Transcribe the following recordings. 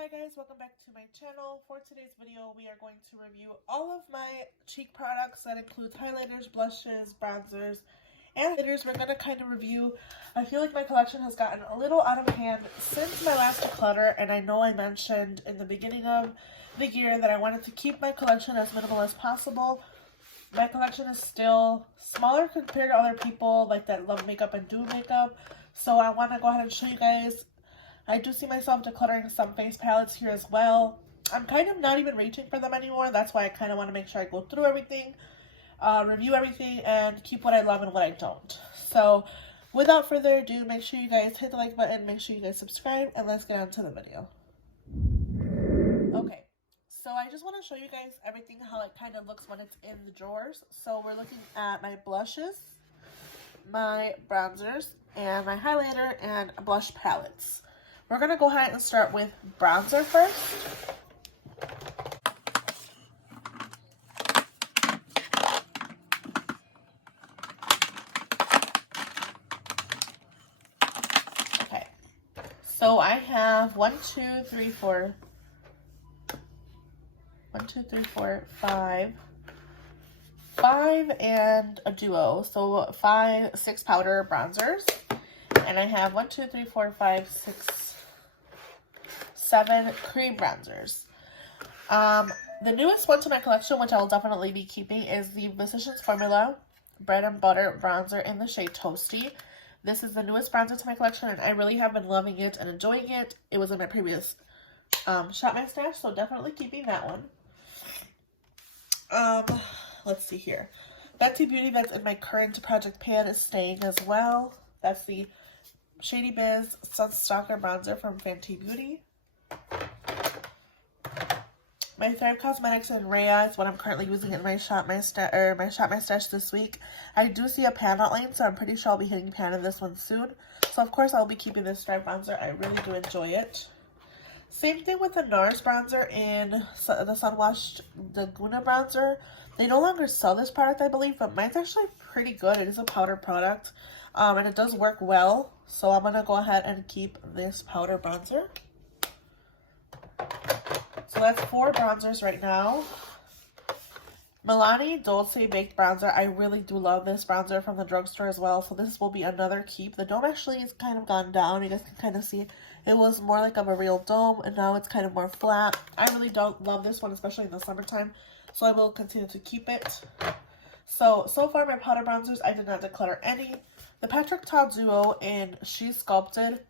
Hi guys, welcome back to my channel. For today's video, we are going to review all of my cheek products. That includes highlighters, blushes, bronzers, and highlighters. We're going to kind of review. I feel like my collection has gotten a little out of hand since my last declutter, and I know I mentioned in the beginning of the year that I wanted to keep my collection as minimal as possible. My collection is still smaller compared to other people like that love makeup and do makeup, so I want to go ahead and show you guys. I do see myself decluttering some face palettes here as well. I'm kind of not even reaching for them anymore. That's why I kind of want to make sure I go through everything, review everything, and keep what I love and what I don't. So without further ado, make sure you guys hit the like button, make sure you guys subscribe, and let's get on to the video. Okay, so I just want to show you guys everything, how it kind of looks when it's in the drawers. So we're looking at my blushes, my bronzers, and my highlighter and blush palettes. We're going to go ahead and start with bronzer first. Okay, so I have 5 and a duo, so 6 powder bronzers, and I have 7 cream bronzers. The newest one to my collection, which I'll definitely be keeping, is the Physicians Formula Bread and Butter Bronzer in the shade Toasty. This is the newest bronzer to my collection, and I really have been loving it and enjoying it. It was in my previous Shop My Stash, so definitely keeping that one. Let's see here. Fenty Beauty, that's in my current project pan, is staying as well. That's the Shady Biz Sunstalker Bronzer from Fenty Beauty. My Thrive Cosmetics and Rhea is what I'm currently using in my Shop My Stash this week. I do see a pan outline, so I'm pretty sure I'll be hitting pan in this one soon. So of course I'll be keeping this Thrive bronzer. I really do enjoy it. Same thing with the Nars Bronzer in the Sunwashed Laguna Bronzer. They no longer sell this product, I believe, but mine's actually pretty good. It is a powder product, and it does work well. So I'm going to go ahead and keep this powder bronzer. So that's 4 bronzers right now. Milani Dulce Baked Bronzer. I really do love this bronzer from the drugstore as well. So this will be another keep. The dome actually is kind of gone down. You guys can kind of see it was more like of a real dome, and now it's kind of more flat. I really don't love this one, especially in the summertime. So I will continue to keep it. So far my powder bronzers, I did not declutter any. The Patrick Ta Duo in She Sculpted.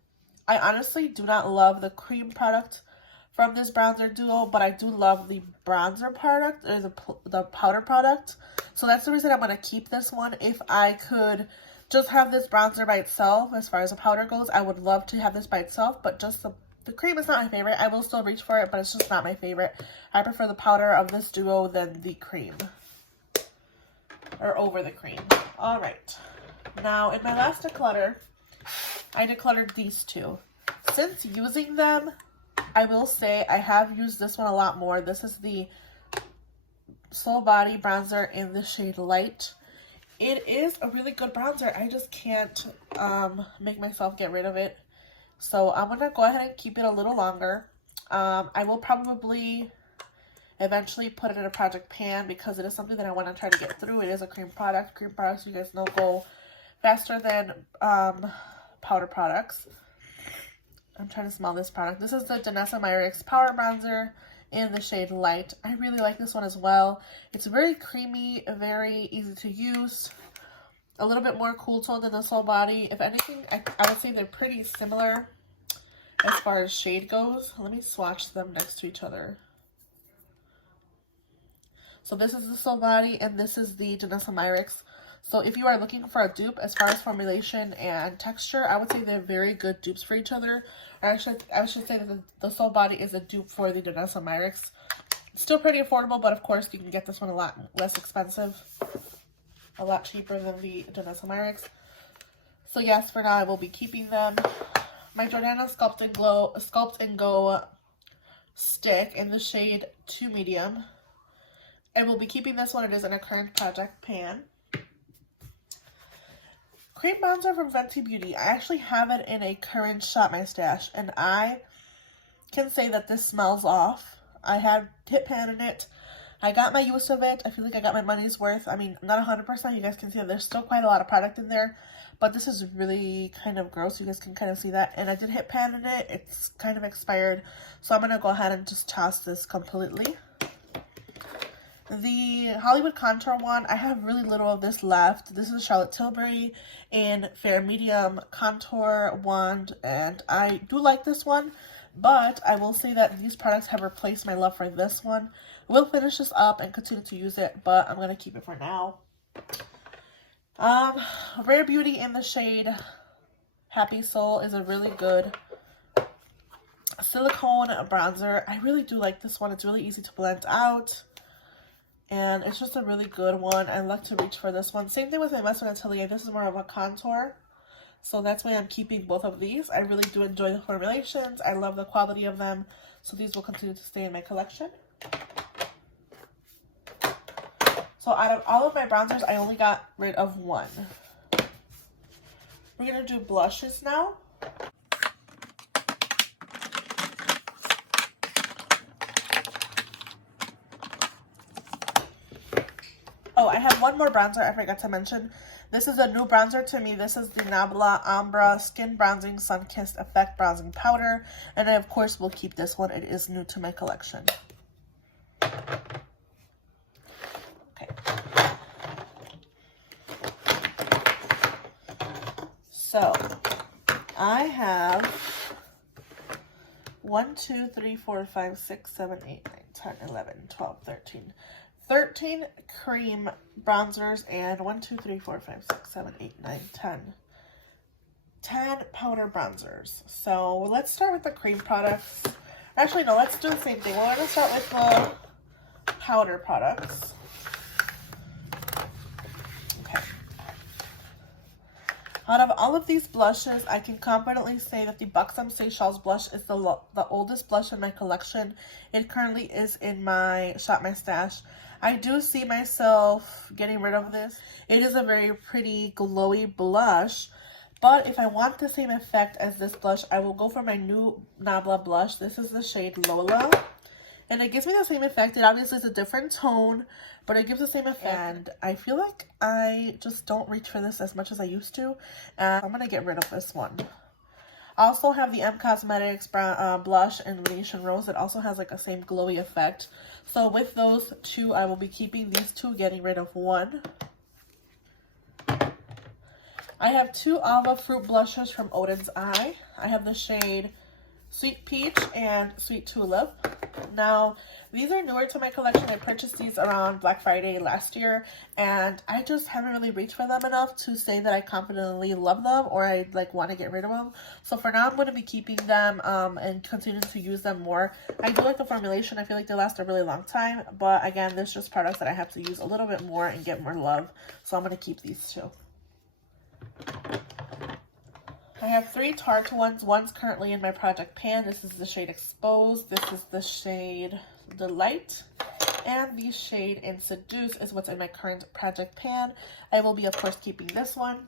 I honestly do not love the cream product from this bronzer duo, but I do love the bronzer product, or the powder product. So that's the reason I'm going to keep this one. If I could just have this bronzer by itself, as far as the powder goes, I would love to have this by itself, but just the cream is not my favorite. I will still reach for it, but it's just not my favorite. I prefer the powder of this duo than the cream, or over the cream. All right. Now, in my last declutter, I decluttered these two. Since using them, I will say I have used this one a lot more. This is the Soul Body Bronzer in the shade Light. It is a really good bronzer. I just can't make myself get rid of it. So I'm going to go ahead and keep it a little longer. I will probably eventually put it in a project pan because it is something that I want to try to get through. It is a cream product. Cream products, you guys know, go faster than powder products. I'm trying to smell this product. This is the Danessa Myricks Power Bronzer in the shade Light. I really like this one as well. It's very creamy, very easy to use. A little bit more cool tone than the Soul Body. If anything, I would say they're pretty similar as far as shade goes. Let me swatch them next to each other. So this is the Soul Body, and this is the Danessa Myricks. So if you are looking for a dupe as far as formulation and texture, I would say they're very good dupes for each other. Or actually, I should say that the Soul Body is a dupe for the Danessa Myricks. Still pretty affordable, but of course you can get this one a lot less expensive. A lot cheaper than the Danessa Myricks. So yes, for now I will be keeping them. My Jordana Sculpt and Go stick in the shade 2 Medium. I will be keeping this one. It is in a current project pan. Cream bronzer from Fenty Beauty. I actually have it in a current Shop My Stash, and I can say that this smells off. I have hit pan in it. I got my use of it. I feel like I got my money's worth. I mean, not 100%. You guys can see that there's still quite a lot of product in there. But this is really kind of gross. You guys can kind of see that. And I did hit pan in it. It's kind of expired. So I'm going to go ahead and just toss this completely. The Hollywood Contour one, I have really little of this left. This is Charlotte Tilbury in Fair Medium Contour Wand. And I do like this one. But I will say that these products have replaced my love for this one. We'll finish this up and continue to use it. But I'm going to keep it for now. Rare Beauty in the shade Happy Soul is a really good silicone bronzer. I really do like this one. It's really easy to blend out. And it's just a really good one. I like to reach for this one. Same thing with my Investment Atelier. This is more of a contour. So that's why I'm keeping both of these. I really do enjoy the formulations. I love the quality of them. So these will continue to stay in my collection. So out of all of my bronzers, I only got rid of one. We're going to do blushes now. Oh, I have one more bronzer I forgot to mention. This is a new bronzer to me. This is the Nabla Umbra Skin Bronzing Sun-Kissed Effect Bronzing Powder. And I, of course, will keep this one. It is new to my collection. Okay. So, I have 1, 2, 3, 4, 5, 6, 7, 8, 9, 10, 11, 12, 13 cream bronzers and 1, 2, 3, 4, 5, 6, 7, 8, 9, 10 powder bronzers. So let's start with the cream products. Actually, no, let's do the same thing. We're going to start with the powder products. Okay. Out of all of these blushes, I can confidently say that the Buxom Seychelles blush is the oldest blush in my collection. It currently is in my Shop My Stash. I do see myself getting rid of this. It is a very pretty glowy blush, but if I want the same effect as this blush, I will go for my new Nabla Blush. This is the shade Lola, and it gives me the same effect. It obviously is a different tone, but it gives the same effect, and I feel like I just don't reach for this as much as I used to, and I'm going to get rid of this one. I also have the M Cosmetics blush in Venetian Rose. It also has like a same glowy effect. So with those two, I will be keeping these two, getting rid of one. I have two Ava Fruit blushes from Odin's Eye. I have the shade Sweet Peach and Sweet Tulip. Now, these are newer to my collection. I purchased these around Black Friday last year, and I just haven't really reached for them enough to say that I confidently love them or I like want to get rid of them. So for now, I'm going to be keeping them and continuing to use them more. I do like the formulation. I feel like they last a really long time, but again, there's just products that I have to use a little bit more and get more love. So I'm going to keep these two. I have three Tarte ones. One's currently in my project pan. This is the shade Exposed. This is the shade Delight. And the shade in Seduce is what's in my current project pan. I will be, of course, keeping this one.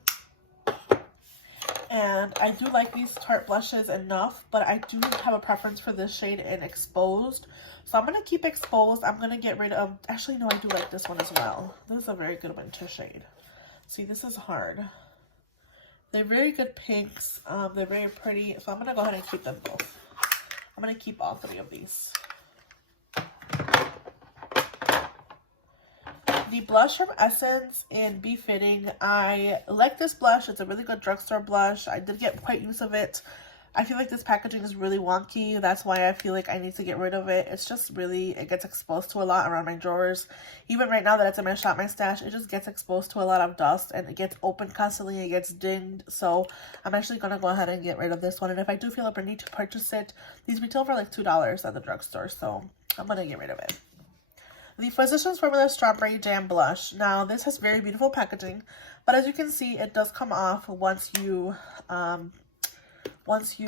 And I do like these Tarte blushes enough, but I do have a preference for this shade in Exposed. So I'm going to keep Exposed. I'm going to get rid of... Actually, no, I do like this one as well. This is a very good winter shade. See, this is hard. They're very good pinks. They're very pretty. So I'm going to go ahead and keep them both. I'm going to keep all three of these. The blush from Essence in Be Fitting. I like this blush. It's a really good drugstore blush. I did get quite use of it. I feel like this packaging is really wonky. That's why I feel like I need to get rid of it. It's just really, it gets exposed to a lot around my drawers. Even right now that it's in my Shop My Stash, it just gets exposed to a lot of dust and it gets open constantly. It gets dinged. So I'm actually going to go ahead and get rid of this one. And if I do feel like I need to purchase it, these retail for like $2 at the drugstore. So I'm going to get rid of it. The Physicians Formula Strawberry Jam Blush. Now, this has very beautiful packaging, but as you can see, it does come off once you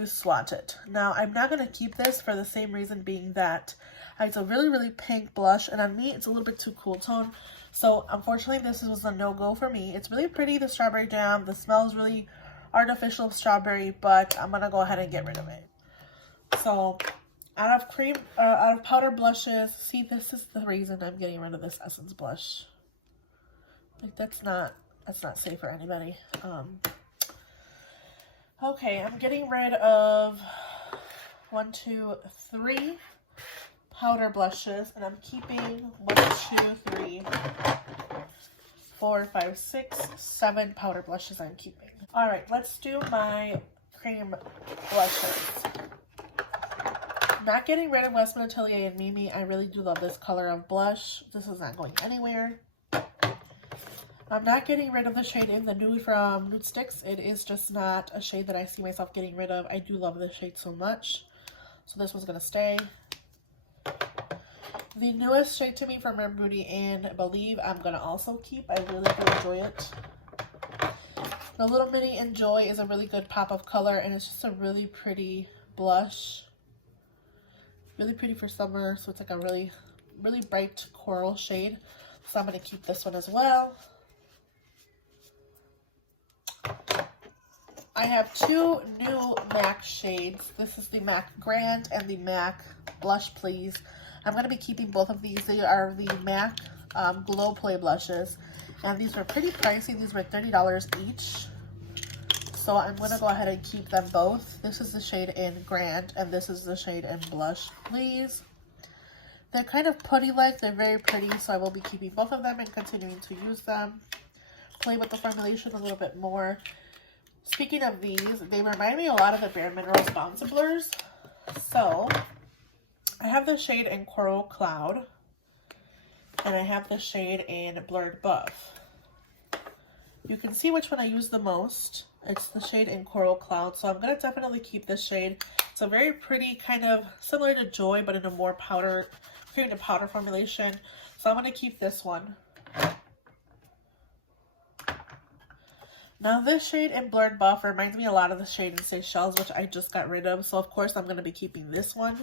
swatch it. Now, I'm not going to keep this for the same reason being that it's a really, really pink blush, and on me, it's a little bit too cool tone. So, unfortunately, this was a no-go for me. It's really pretty, the strawberry jam. The smell is really artificial strawberry, but I'm going to go ahead and get rid of it. So, Out of powder blushes, see, this is the reason I'm getting rid of this Essence blush. Like, that's not safe for anybody. Okay, I'm getting rid of 1, 2, 3 powder blushes, and I'm keeping 1, 2, 3, 4, 5, 6, 7 powder blushes I'm keeping. All right, let's do my cream blushes. Not getting rid of Westman Atelier and Mimi. I really do love this color of blush. This is not going anywhere. I'm not getting rid of the shade in the nude from Nude Sticks. It is just not a shade that I see myself getting rid of. I do love this shade so much. So this one's going to stay. The newest shade to me from Rare Beauty and Believe, I'm going to also keep. I really do enjoy it. The Little Mini Enjoy is a really good pop of color, and it's just a really pretty blush. Really pretty for summer, so it's like a really, really bright coral shade. So I'm going to keep this one as well. I have 2 new MAC shades. This is the MAC Grand and the MAC Blush Please. I'm going to be keeping both of these. They are the MAC Glow Play blushes. And these were pretty pricey. These were $30 each. So I'm going to go ahead and keep them both. This is the shade in Grand, and this is the shade in Blush Please. They're kind of putty-like. They're very pretty, so I will be keeping both of them and continuing to use them. Play with the formulation a little bit more. Speaking of these, they remind me a lot of the Bare Minerals Bounce Blurs. So, I have the shade in Coral Cloud, and I have the shade in Blurred Buff. You can see which one I use the most. It's the shade in Coral Cloud, so I'm going to definitely keep this shade. It's a very pretty, kind of similar to Joy, but in a more powder, cream to powder formulation. So I'm going to keep this one. Now this shade in Blurred Buff reminds me a lot of the shade in Seychelles, which I just got rid of. So of course I'm going to be keeping this one.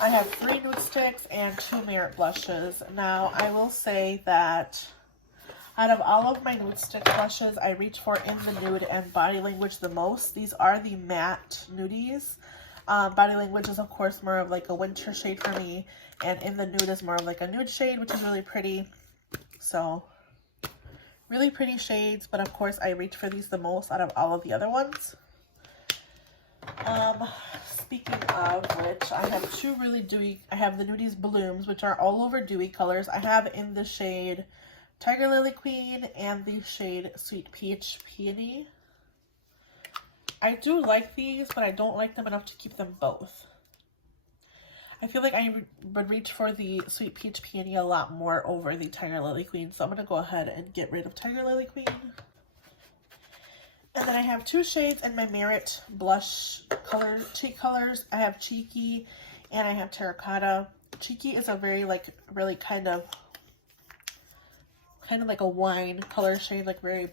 I have 3 nude sticks and 2 Merit blushes. Now I will say that out of all of my nude stick blushes, I reach for in the nude and Body Language the most. These are the matte nudies. Body Language is of course more of like a winter shade for me, and in the nude is more of like a nude shade, which is really pretty. So really pretty shades, but of course I reach for these the most out of all of the other ones. Speaking of which, I have 2 really dewy, I have the Nudies Blooms, which are all over dewy colors. I have in the shade Tiger Lily Queen and the shade Sweet Peach Peony. I do like these, but I don't like them enough to keep them both. I feel like I would reach for the Sweet Peach Peony a lot more over the Tiger Lily Queen. So I'm going to go ahead and get rid of Tiger Lily Queen. And then I have 2 shades in my Merit blush color, cheek colors. I have Cheeky and I have Terracotta. Cheeky is a very like, really kind of like a wine color shade, like very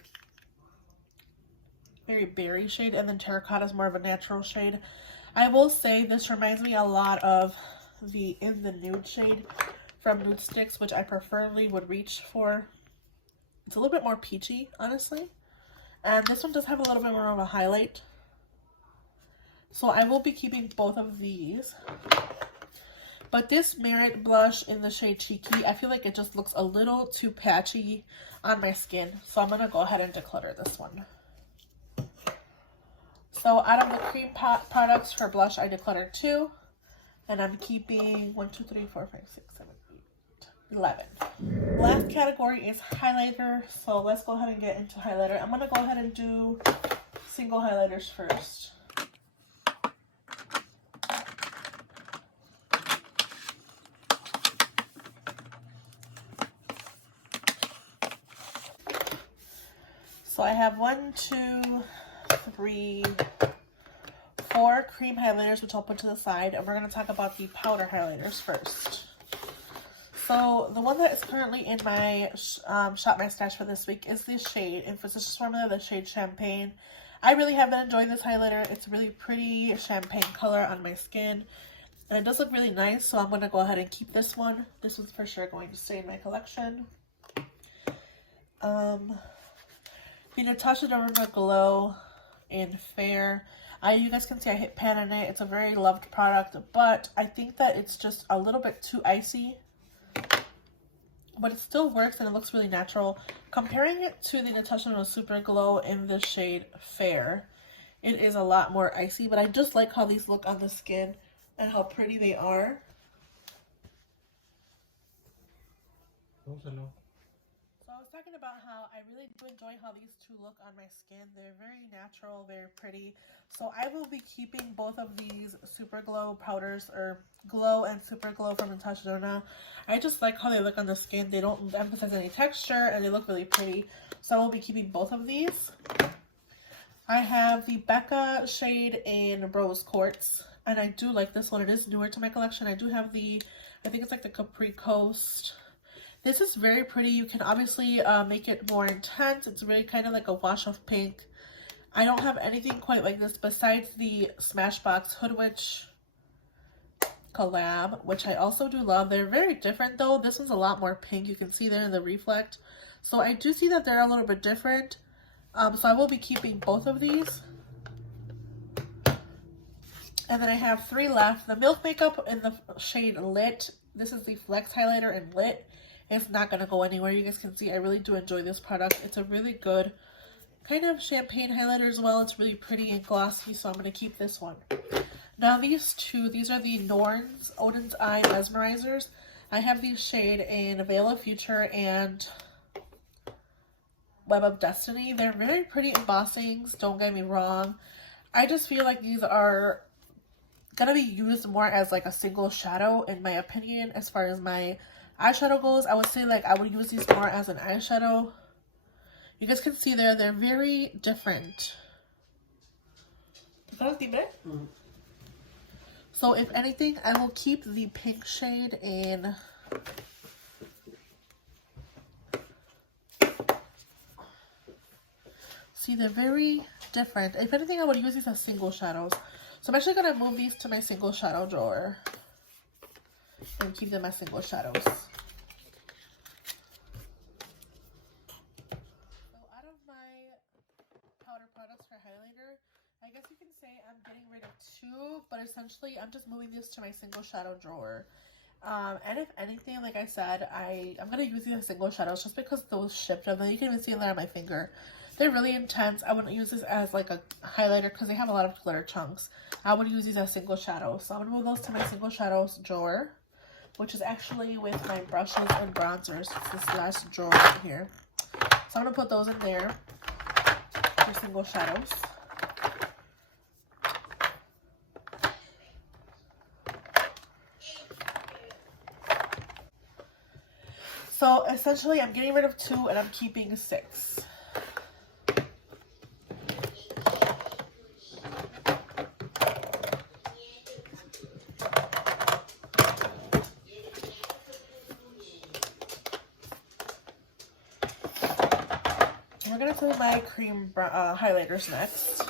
berry shade. And then Terracotta is more of a natural shade. I will say this reminds me a lot of the In the Nude shade from Nude Sticks, which I preferably would reach for. It's a little bit more peachy, honestly. And this one does have a little bit more of a highlight. So I will be keeping both of these. But this Merit blush in the shade Cheeky, I feel like it just looks a little too patchy on my skin. So I'm going to go ahead and declutter this one. So out of the cream products for blush, I decluttered 2. And I'm keeping 1, 2, 3, 4, 5, 6, 7, 8, 11. Last category is highlighter. So let's go ahead and get into highlighter. I'm going to go ahead and do single highlighters first. So I have 1, 2, 3, 4 cream highlighters, which I'll put to the side, and we're going to talk about the powder highlighters first. So the one that is currently in my Shop My Stash for this week is the shade in Physicians Formula, the shade Champagne. I really have been enjoying this highlighter. It's a really pretty champagne color on my skin, and it does look really nice, so I'm going to go ahead and keep this one. This one's for sure going to stay in my collection. The Natasha Denona Glow in Fair. You guys can see I hit pan in it. It's a very loved product, but I think that it's just a little bit too icy. But it still works and it looks really natural. Comparing it to the Natasha Super Glow in the shade Fair, it is a lot more icy, but I just like how these look on the skin and how pretty they are. So I was talking about how I really do enjoy how these two look on my skin. They're very natural, very pretty. So I will be keeping both of these Super Glow powders, or Glow and Super Glow from Natasha Denona. I just like how they look on the skin. They don't emphasize any texture and they look really pretty. So I will be keeping both of these. I have the Becca shade in Rose Quartz, and I do like this one. It is newer to my collection. I do have the, I think it's like the Capri Coast. This is very pretty. You can obviously make it more intense. It's really kind of like a wash of pink. I don't have anything quite like this besides the Smashbox Hood Witch collab, which I also do love. They're very different though. This one's a lot more pink. You can see there in the reflect. So I do see that they're a little bit different. So I will be keeping both of these. And then I have 3 left. The Milk Makeup in the shade Lit. This is the Flex Highlighter in Lit. It's not going to go anywhere. You guys can see I really do enjoy this product. It's a really good kind of champagne highlighter as well. It's really pretty and glossy, so I'm going to keep this one. Now these two, these are the Nars Odin's Eye Mesmerizers. I have these shade in Veil of Future and Web of Destiny. They're very pretty embossings, don't get me wrong. I just feel like these are going to be used more as like a single shadow in my opinion. As far as my eyeshadow goes, I would say like I would use these more as an eyeshadow. You guys can see there, they're very different. So if anything, I will keep the pink shade in see, they're very different. If anything, I would use these as single shadows. So I'm actually going to move these to my single shadow drawer and keep them as single shadows. So out of my powder products for highlighter, I guess you can say I'm getting rid of 2, but essentially I'm just moving this to my single shadow drawer. And if anything, like I said, I'm going to use these as single shadows just because those shipped them. And you can even see them there on my finger. They're really intense. I wouldn't use this as like a highlighter because they have a lot of glitter chunks. I would use these as single shadows. So I'm going to move those to my single shadows drawer, which is actually with my brushes and bronzers. It's this last drawer right here. So I'm going to put those in there for single shadows. So essentially I'm getting rid of 2 and I'm keeping 6. We're going to do my cream highlighters next.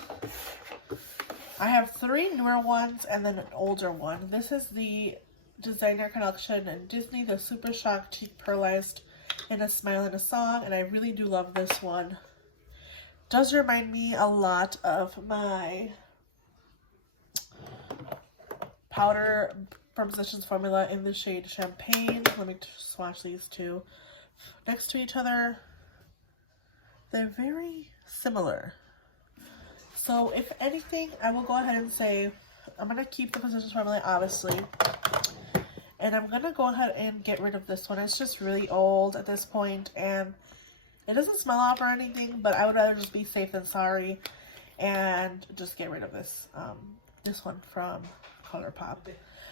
I have 3 newer ones and then an older one. This is the designer collection in Disney, the Super Shock Cheek Pearlized in a Smile and a Song, and I really do love this one. Does remind me a lot of my powder from Physicians Formula in the shade Champagne. Let me swatch these two next to each other. They're very similar. So if anything, I will go ahead and say I'm going to keep the Physicians Formula, obviously. And I'm going to go ahead and get rid of this one. It's just really old at this point, and it doesn't smell off or anything, but I would rather just be safe than sorry and just get rid of this one from ColourPop.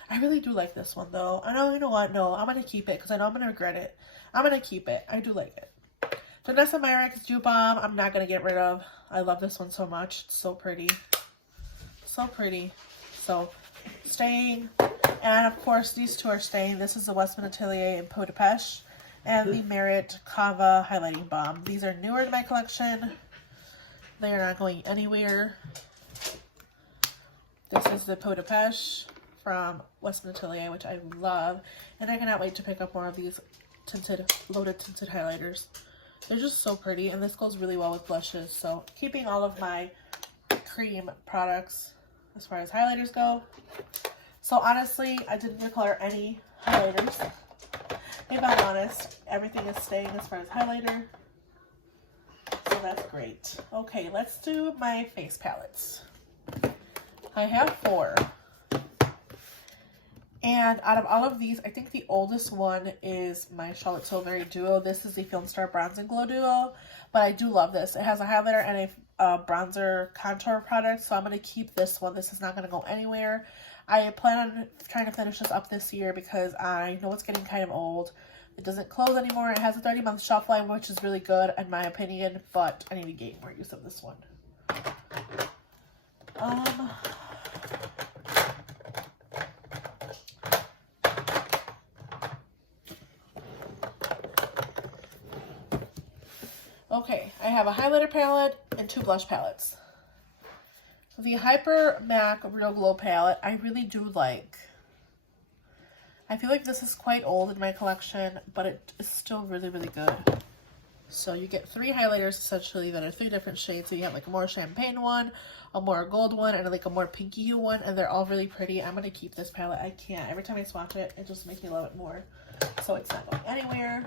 I really do like this one, though. I know, you know what? No, I'm going to keep it because I know I'm going to regret it. I'm going to keep it. I do like it. Vanessa Myrick's Dew Bomb, I'm not going to get rid of. I love this one so much. It's so pretty. So pretty. So, staying. And, of course, these two are staying. This is the Westman Atelier in Peau de Pêche and the Merit Cava Highlighting Balm. These are newer to my collection. They are not going anywhere. This is the Peau de Pêche from Westman Atelier, which I love. And I cannot wait to pick up more of these loaded tinted highlighters. They're just so pretty, and this goes really well with blushes. So keeping all of my cream products as far as highlighters go. So honestly, I didn't declare any highlighters. If I'm honest, everything is staying as far as highlighter. So that's great. Okay, let's do my face palettes. I have 4. And out of all of these, I think the oldest one is my Charlotte Tilbury Duo. This is the Film Star Bronze and Glow Duo. But I do love this. It has a highlighter and a bronzer contour product. So I'm going to keep this one. This is not going to go anywhere. I plan on trying to finish this up this year because I know it's getting kind of old. It doesn't close anymore. It has a 30-month shelf life, which is really good in my opinion. But I need to get more use of this one. Okay, I have a highlighter palette and 2 blush palettes. So the Hyper MAC Real Glow palette, I really do like. I feel like this is quite old in my collection, but it is still really, really good. So you get 3 highlighters essentially that are 3 different shades. So you have like a more champagne one, a more gold one, and like a more pinky hue one, and they're all really pretty. I'm going to keep this palette. I can't. Every time I swatch it, it just makes me love it more. So it's not going anywhere.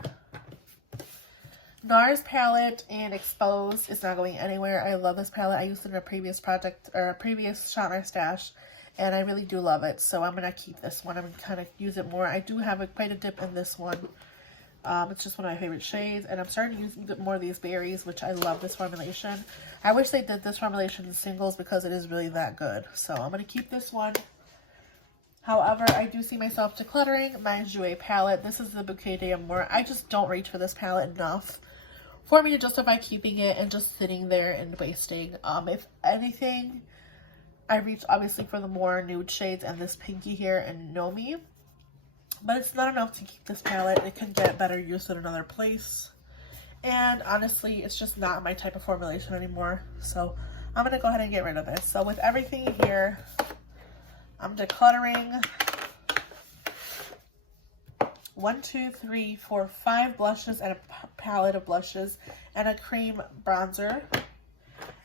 Nars palette and Exposed is not going anywhere. I love this palette. I used it in a previous project or a previous Shop My Stash, and I really do love it. So I'm gonna keep this one. I'm gonna kind of use it more. I do have quite a dip in this one. It's just one of my favorite shades, and I'm starting to use a bit more of these berries, which I love this formulation. I wish they did this formulation in singles because it is really that good. So I'm gonna keep this one. However, I do see myself decluttering my Jouer palette. This is the Bouquet d'Amour. I just don't reach for this palette enough for me to justify keeping it and just sitting there and wasting. If anything, I reach obviously for the more nude shades and this pinky here and Know Me. But it's not enough to keep this palette. It can get better use in another place. And honestly, it's just not my type of formulation anymore. So I'm going to go ahead and get rid of it. So with everything here, I'm decluttering 1, 2, 3, 4, 5 blushes and a palette of blushes and a cream bronzer.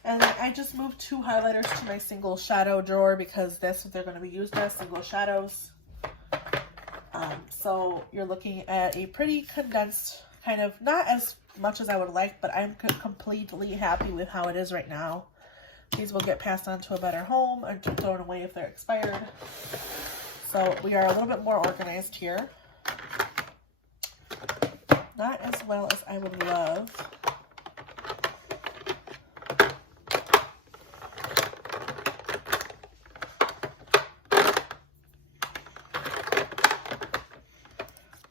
And then I just moved 2 highlighters to my single shadow drawer because that's what they're going to be used as, single shadows. So you're looking at a pretty condensed, kind of, not as much as I would like, but I'm completely happy with how it is right now. These will get passed on to a better home or thrown away if they're expired. So we are a little bit more organized here. Not as well as I would love.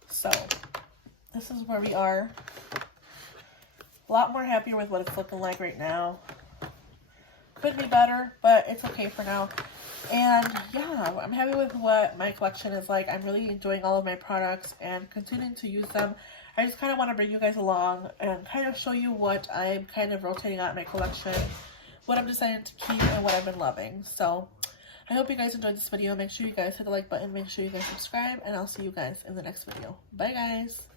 So this is where we are. A lot more happier with what it's looking like right now. Could be better, but it's okay for now. And yeah, I'm happy with what my collection is like. I'm really enjoying all of my products and continuing to use them. I just kind of want to bring you guys along and kind of show you what I'm kind of rotating out in my collection, what I'm deciding to keep, and what I've been loving. So I hope you guys enjoyed this video. Make sure you guys hit the like button. Make sure you guys subscribe, and I'll see you guys in the next video. Bye, guys.